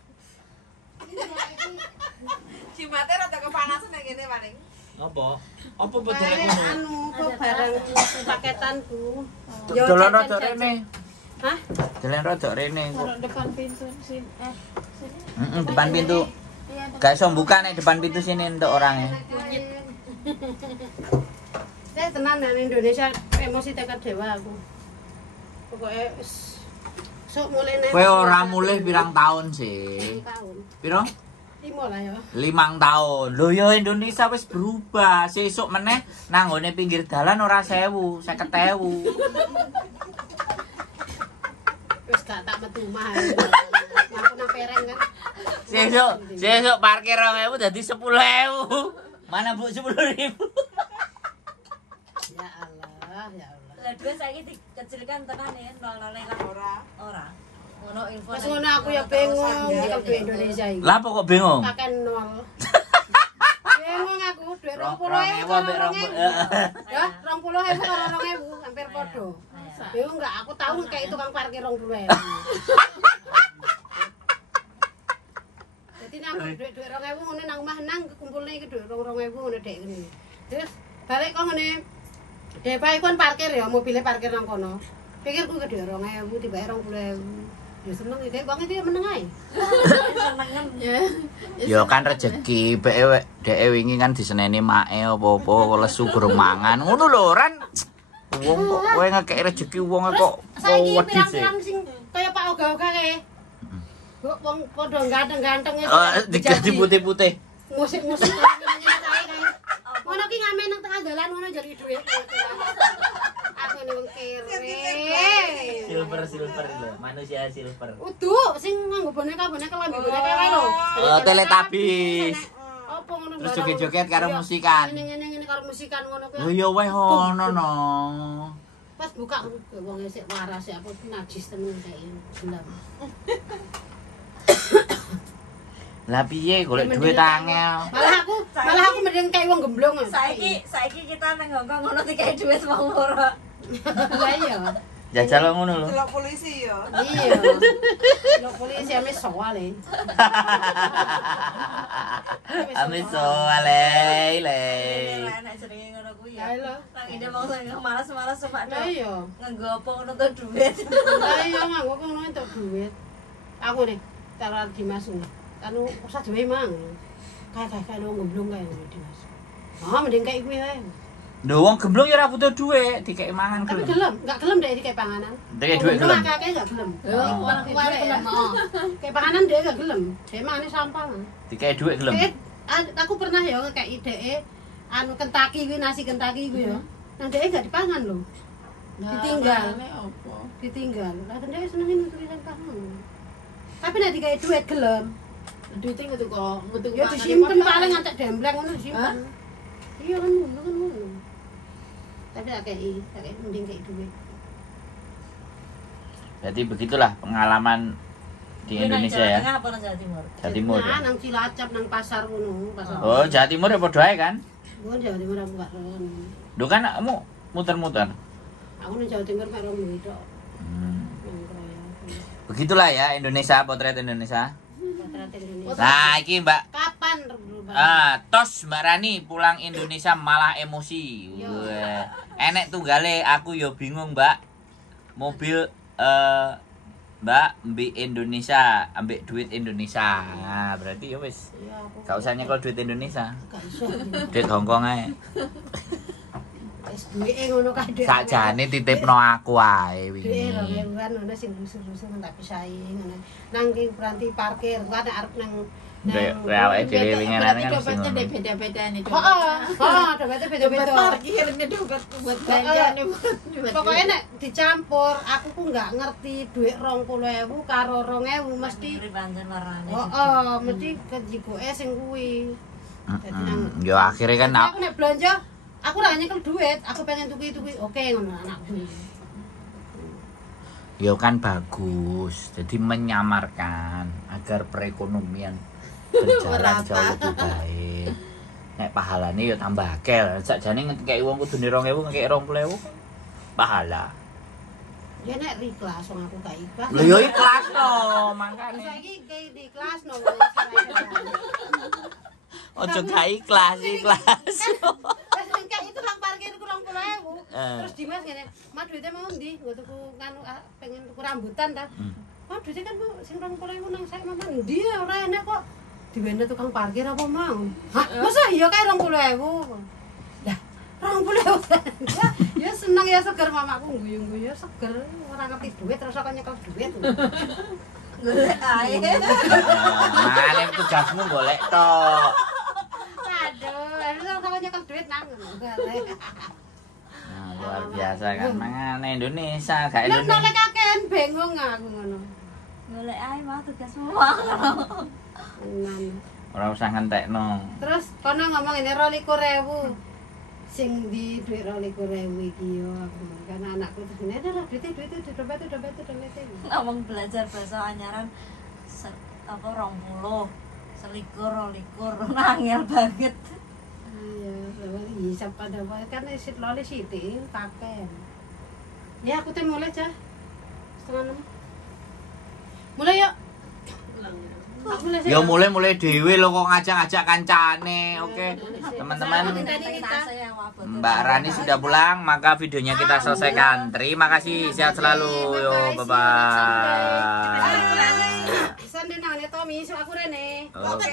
Cimate rada kepanasan nek ngene paling. Apa? Apa bedane Kae ngono? anu kok barang paketanku. Dolan rada rene. Hah? Dolan rada rene kok. Taruh depan pintu sini. Sini. Depan pintu. Gak iso buka nek depan pintu sini untuk orangnya. Saya tenan nang Indonesia emosi tekat dewa aku. Pokoknya sok mulai nek. Kowe ora mulih pirang tahun sih? Tahun. Piro? 5 lah ya. 5 tahun. Lho ya Indonesia wis berubah. Sesuk meneh nang nggone pinggir dalan ora 1000, 50.000. Wis gak tak metu mah. Aku nang pereng kan. Sesuk parkir 2000 dadi 10.000. Mana Bu 10.000? Ya Allah, ya Allah. Lah duwe saiki dikecilkan tenan ya, nol-nol lah ora. Ngono info. Pas ngono aku ya bingung kalau duit Indonesia iki. Lah kok bingung? Pakai nol. Bingung aku duit 20.000 20.000 ambek 20.000. Ya, 20.000 karo 2.000 hampir padha. Bingung enggak aku tahu kayak itu tukang parkir 20.000. Jadi nek duit 2.000 ngene nang omah nang kumpulne iki duit 2.000 ngene dek ngene. Terus balik kok ngene. Depa iku kan parkir ya, mobilnya parkir nang kono. Pikirku ke duit 2.000 dibayar 20.000. Ya seneng iki wong iki meneng ae. Senengen. Ya. Ya kan rezeki dhek wingi kan diseneni make apa-apa kok lesu gurung mangan. Ngono lho Ran. Wong kok kowe ngekeki rezeki wong kok Saiki wedi sih. pirang-pirang sing kaya Pak Oga-oga kae. Wong padha ganteng-ganteng Diganti putih-putih. musik-musik kae. Ngono ki ngamen nang tengah dalan ngono jadi dhuwit. Aku ning wong kere. Silver lho, manusia silver. Udu sing nganggo boneka-boneka lambi boneka kae lho. Oh, Teletubbies. Apa ngono? Terus joget-joget karo musikan. Ngene-ngene karo musikan ngono kuwi. Lho ya weh ono no. Pas buka wong sik waras ya apa najis temen kae gelem. Lah piye golek duit angel. Malah aku mending kayak wong gemblong. Saiki kita nang Hongkong ngono dikai duit wong loro. Lah iya. Jajal kok ngono lho. Delok polisi ya. Iya. Lo polisi ame soale. Ame soale le. Enak jenenge ngono kuwi Lah ya. lho. Nang ide mau malas-malas cuma Lah iya. nganggo apa ngono to duit. Lah iya nganggo ngono entuk duit. Aku nih taruh Dimas nih. Anu usah dhewe mang. Kayak wong gemblong kae Dimas. Ah mending kayak kuwi ae. Lho wong gemblong ya ora butuh duit, dikek mangan Tapi gelem. enggak gelem deh iki kayak panganan. Dikek duit gelem. Kakek enggak gelem. Oh. Aku arek gelem. Kayak panganan dia enggak gelem. Dia mangane sampah. Dikek duit gelem. Aku pernah ya kayak ide anu Kentucky kuwi nasi Kentucky kuwi ya. Nah dia enggak dipangan loh. Ditinggal. Ditinggal. Lah dia senengin tulisan pangan. Tapi nek digawe duit gelem. Duitnya ngutuk Ya disimpen paling ngantek dembleng ngono disimpen. Iya kan ngono. Tapi tak kei mending kayak duit. Jadi begitulah pengalaman di Indonesia ya. Tengah apa nang Jawa Timur? Jawa Timur. Ya? Nah, nang Cilacap nang pasar ngono, pasar. Oh, Jawa Timur ya padha ae kan? Gua Jawa Timur aku gak ron. Lho kan kamu muter-muter. Aku nang Jawa Timur mek ron itu. Begitulah ya Indonesia, potret Indonesia. Potret Indonesia. Nah, iki Mbak. Kapan? Tos Mbak Rani pulang Indonesia malah emosi. Wah. Enek tunggale aku yo bingung, Mbak. Mobil Mbak ambek Indonesia, ambek duit Indonesia. Nah, berarti ya wis. Iya, aku Gak usah nyekel duit Indonesia. gak iso. Duit Hongkong ae. Wis duwike ngono kae. Sakjane titipno aku ae Duwike wingi. lho kan ono sing rusuh-rusuh tak pisahi ngono. Nang ki berarti parkir, gua ada arep nang Awake dhewe wingi kan dompetnya sing beda-beda nih. dompetnya beda-beda. Parkirnya dompet buat belanja nih. Pokoknya nek dicampur, aku ku nggak ngerti duit 20.000 karo 2.000 mesti. Pancen warnane. Mesti kejigoke sing kuwi. Dadi nang Yo akhirnya kan aku nek belanja, aku ora nyekel duit, aku pengen tuku-tuku. Oke ngono anakku. yo kan bagus. Jadi menyamarkan agar perekonomian berjalan jauh lebih baik. Nek pahalane yo tambah akeh. Sakjane ngekeki wong kudune 2.000 ngekeki 20.000 pahala. Ya nek ikhlas wong aku gak ikhlas. Lho yo ikhlas no, makane. Saiki kayak di kelas no. Ojo gak ikhlas, ikhlas. Wes kayak itu nang parkir ku 20.000. Terus Dimas ngene, "Mak duitnya mau ndi? Nggo tuku nganu pengen tuku rambutan ta." "Mak duitnya kan Bu sing 20.000 nang sak Mama ndi ora enak kok." Diwene tukang parkir apa mau? Hah, masa iya kae 20.000? Lah, 20.000. Ya seneng ya seger mamaku guyu-guyu seger, ora ngerti duit terus kok nyekel duit. Golek ae. Makane tugasmu golek tok. Aduh, harus sama nyekel duit nang. Nah, luar biasa kan mangane Indonesia, gak Nek Indonesia. nek kakean bingung aku ngono. Golek ae mah tugasmu. Tenan. Ora usah ngentekno. Terus kono ngomong ini 22.000. Sing di duit 22.000 iki yo aku. Karena anakku terus ngene ora duit dompet. Ngomong belajar bahasa anyaran apa 20, selikur, 22 nangel banget. Iya, hisap pada wae kan isit lali sithik kaken. Ya aku teh mulai cah. 5:30. Mulai yuk. Ya mulai dhewe lo kok ngajak-ngajak kancane. Oke. Teman-teman, Mbak Rani sudah pulang, maka videonya kita selesaikan. Terima kasih, sehat selalu. Yo, bye-bye. Sande nang Tommy, aku rene. Oke.